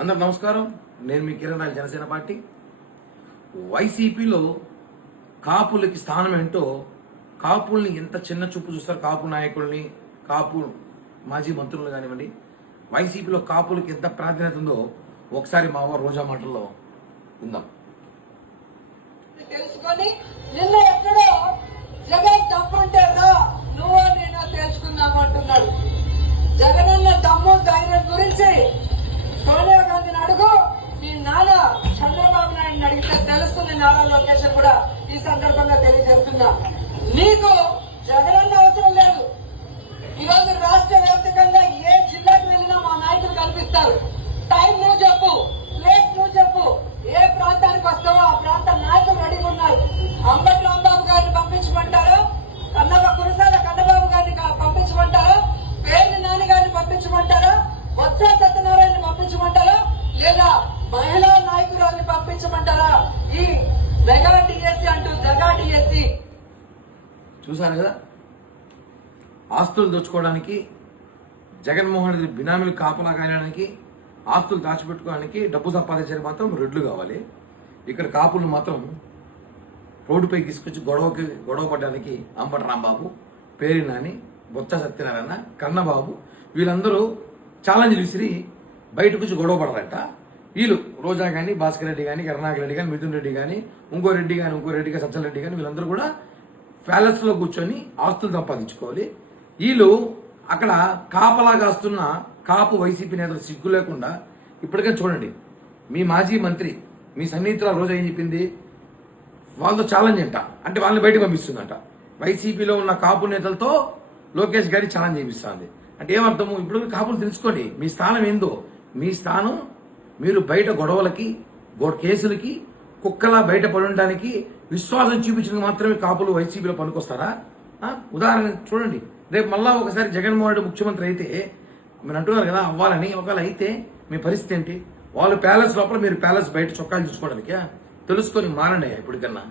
అందరు నమస్కారం. నేను మీ కిరణ్ రాయల్, జనసేన పార్టీ. వైసీపీలో కాపులకి స్థానం ఏంటో, కాపుల్ని ఎంత చిన్న చూపు చూస్తారు, కాపు నాయకుల్ని, కాపు మాజీ మంత్రులు కానివ్వండి, వైసీపీలో కాపులకి ఎంత ప్రాధాన్యత ఉందో ఒకసారి మా రోజా మాటల్లో ఉందాం. తెలుసుకొని నిన్న ఎక్కడో జగన్ తప్పుంటేదా నువ్వు నేను తెలుసుకుందాం అంటున్నాడు. జగనన్న దమ్ము ధైర్యం గురించి సోనియా గాంధీని అడుగు, మీ నాన్న చంద్రబాబు నాయుడిని అడిగితే తెలుస్తుంది. నారా లోకేష్ కూడా ఈ సందర్భంగా తెలియజేస్తున్నా, నీకు జగనన్న అవసరం లేదు. ఈరోజు రాష్ట్ర వ్యాప్తంగా ఏ జిల్లాకు వెళ్ళినా మా నాయకులు కనిపిస్తారు. టైం నువ్వు చెప్పు, ప్లేస్ నువ్వు చెప్పు, ఏ ప్రాంతానికి వస్తావో ఆ ప్రాంత నాయకులు రెడీగా ఉన్నారు. అంబటి రాంబాబు గారిని పంపించమంటారా, కురసాల కన్నబాబు గారిని పంపించమంటారా, పేర్ని నాని గారిని పంపించమంటారా, బొత్స సత్యనారాయణ పంపించమంటారా, లేదా మహిళా నాయకురాన్ని పంపించమంటారా? ఈ మెగా టీఎస్సీ అంటూ దగా టీఎస్సీ చూశారు కదా. ఆస్తులు దోచుకోవడానికి, జగన్మోహన్ రెడ్డి బినామీలు కాపలా కాయడానికి, ఆస్తులు దాచిపెట్టుకోవడానికి, డబ్బు సంపాదించడానికి మాత్రం రెడ్లు కావాలి. ఇక్కడ కాపులు మాత్రం రోడ్డుపై తీసుకొచ్చి గొడవ పడడానికి అంబటి రాంబాబు, పేరి నాని, బొత్స సత్యనారాయణ, కన్నబాబు వీళ్ళందరూ ఛాలెంజ్ విసిరి బయటకు వచ్చి గొడవ పడరంట. వీళ్ళు రోజా కానీ, భాస్కర్ రెడ్డి కానీ, కరుణాకర్ రెడ్డి కానీ, మిథున్ రెడ్డి కానీ, ఇంకో రెడ్డి కానీ, సజ్జల రెడ్డి కానీ వీళ్ళందరూ కూడా ప్యాలెస్ లో కూర్చొని ఆస్తులు సంపాదించుకోవాలి. వీళ్ళు అక్కడ కాపలా కాస్తున్న కాపు వైసీపీ నేతలు సిగ్గు లేకుండా ఇప్పటికే చూడండి. మీ మాజీ మంత్రి, మీ సన్నిహితుల రోజా ఏం చెప్పింది, వాళ్ళతో ఛాలెంజ్ అంట, అంటే వాళ్ళని బయటకు పంపిస్తుందంట. వైసీపీలో ఉన్న కాపు నేతలతో లోకేష్ గారి ఛాలెంజ్ చేపిస్తుంది. అంటే ఏమర్థము? ఇప్పుడు కాపులు తెలుసుకోండి, మీ స్థానం ఏందో. మీ స్థానం మీరు బయట గొడవలకి, కేసులకి, కుక్కలా బయట పడి ఉండడానికి విశ్వాసం చూపించడానికి మాత్రమే కాపులు వైసీపీలో పనికొస్తారా? ఉదాహరణ చూడండి, రేపు మళ్ళా ఒకసారి జగన్మోహన్ రెడ్డి ముఖ్యమంత్రి అయితే, మీరు అంటున్నారు కదా అవ్వాలని, ఒకవేళ అయితే మీ పరిస్థితి ఏంటి? వాళ్ళు ప్యాలెస్ లోపల, మీరు ప్యాలెస్ బయట చొక్కాలు చూసుకోవడానికే. తెలుసుకొని మారండి ఇప్పటికన్నా.